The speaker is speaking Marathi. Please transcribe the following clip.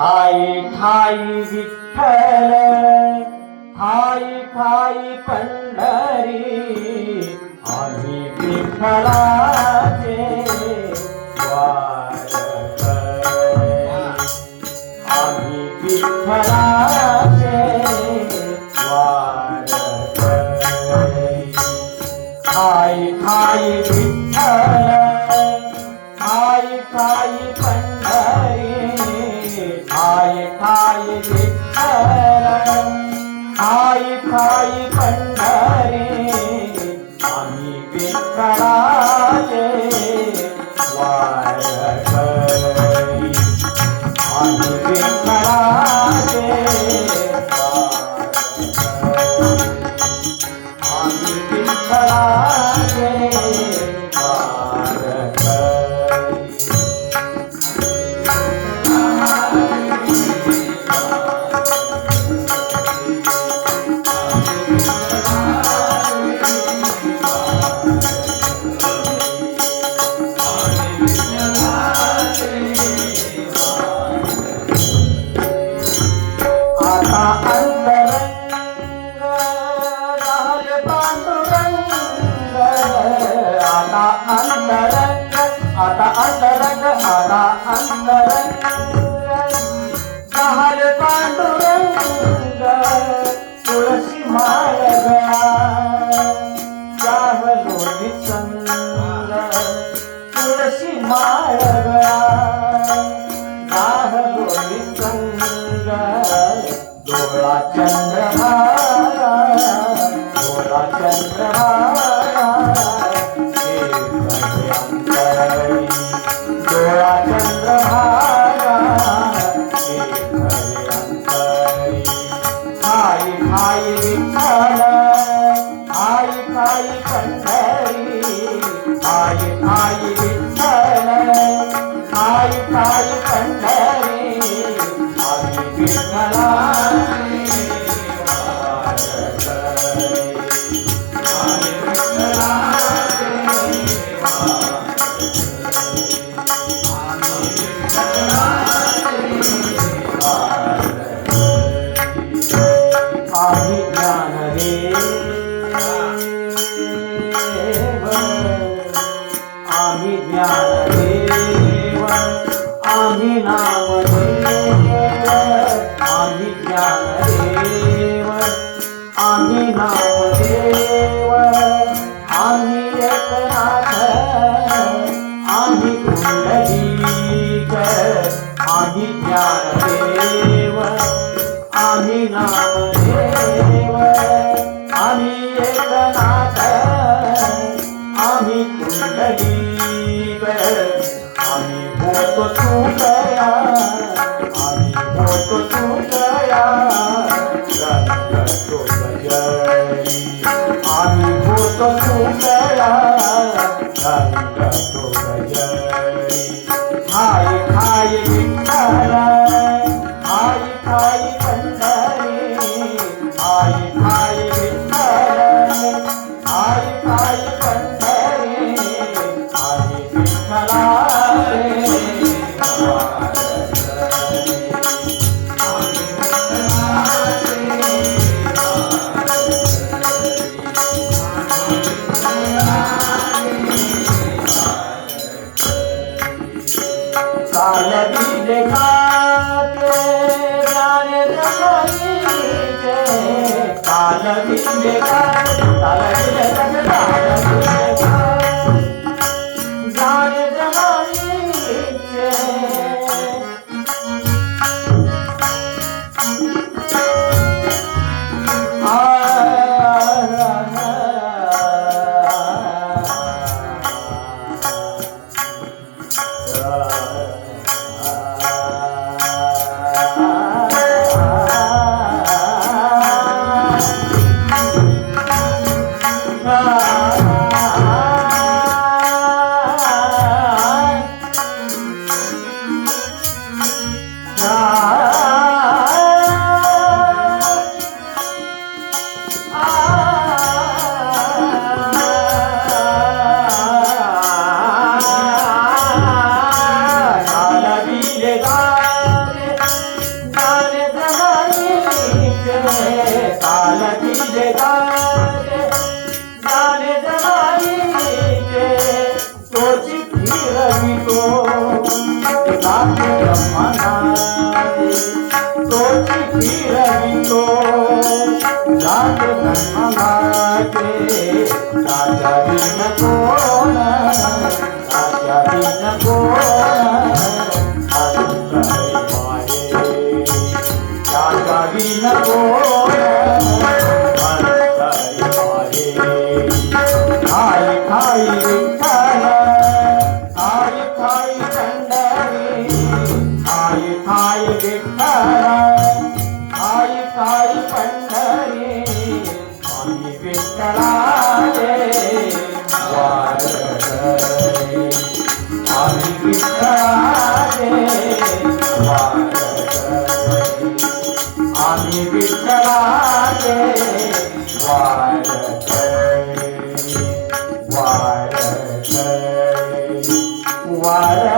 ठाई ठाई विठ्ठल ठाई ठाई पंढरी आम्ही विठ्ठलाचे वारकरी आम्ही विठ्ठलाचे वारकरी ठाई ठाई विठ्ठल ठाई ठाई पंढरी ठाई ठाई विठ्ठल ठाई ठाई पंढरी आम्ही विठ्ठलाचे वारकरी आम्ही विठ्ठलाचे वारकरी आम्ही विठ्ठलाचे आता अंतरंग झाले पांडुरंग तुळशी माळगा जाहलो निसंग तुळशी माळगा जाहलो निसंग डोळा चंद्रभागा डोळा चंद्रभागा डोळा चंद्रभागा अंतरी ठाई ठाई विठ्ठल ठाई ठाई पंढरी ठाई ठाई विठ्ठल ठाई ठाई पंढरी आम्ही विठ्ठलाचे वारकरी आम्ही विठ्ठलाचे आम्ही ज्ञानदेव आम्ही ज्ञानदेव आम्ही नामदेव आम्ही ज्ञानदेव आम्ही नामदेव आम्ही एकनाथ आम्ही पुंडलीक आम्ही ज्ञानदेव आम्ही नामदेव आम्ही एकनाथ आम्ही पुंडलीक आम्ही होतो तुकया आम्ही होतो तुकया रंग तो गजरी आम्ही होतो तुकया रंग तो गजरी ठाई ठाई विठ्ठल ठाई ठाई पंढरी ठाई ठाई विठ्ठल ठाई ठाई पंढरी आम्ही विठ्ठलाचे वारकरी आम्ही विठ्ठलाचे वारकरी बिन कोण राजा बिन कोण अंतरे माये राजा बिन कोण अंतरे माये खाई खाई विठ्ठल खाई खाई पंढरी खाई खाई विठ्ठल खाई खाई पंढरी आम्ही विठ्ठलाचे वार करे आम्ही विठ्ठलाचे वार करे आम्ही विठ्ठलाचे वार करे वार करे वार